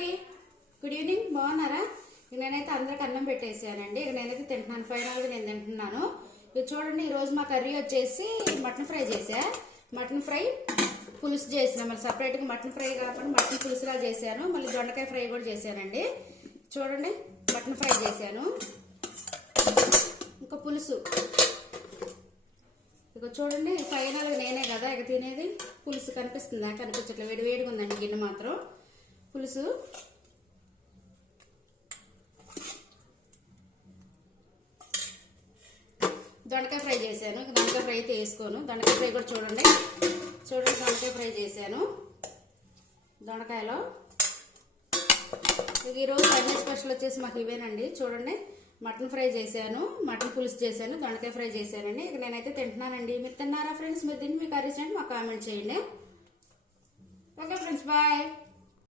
అండి. Good evening బాగున్నారా? ఇక నేనైతే అందరికి అన్నం పెట్టేసానండి. ఇక నేనైతే తింటున్నాను. ఫైనల్గా నేను తింటున్నాను. ఇది చూడండి ఈరోజు మా కర్రీ వచ్చేసి మటన్ ఫ్రై చేసా మటన్ ఫ్రై పులుసు చేసిన. మళ్ళీ సపరేట్గా మటన్ ఫ్రై కాకుండా మటన్ పులుసులా చేశాను. మళ్ళీ దొండకాయ ఫ్రై కూడా చేశానండి. చూడండి మటన్ ఫ్రై చేశాను. ఇంకా పులుసు. ఇక చూడండి ఫైనల్ నేనే కదా ఇక తినేది. పులుసు కనిపిస్తుందా? కనిపించట్లేదు. వేడి వేడిగా ఉందండి గిన్నె మాత్రం. పులుసు. దొండకాయ ఫ్రై చేశాను. దొండకాయ ఫ్రై అయితే వేసుకోను. దొండకాయ ఫ్రై కూడా చూడండి. చూడండి దొండకాయ ఫ్రై చేశాను. దొండకాయలో. ఇక ఈరోజు అన్ని స్పెషల్ వచ్చేసి మాకు ఇవేనండి. చూడండి మటన్ ఫ్రై చేశాను. మటన్ పులుసు చేశాను. దొండకాయ ఫ్రై చేశానండి. ఇక నేనైతే తింటున్నానండి. మీరు తిన్నారా ఫ్రెండ్స్? మీరు తిని మీకు కర్రీస్ అంటే మాకు కామెంట్ చేయండి. Okay friends bye.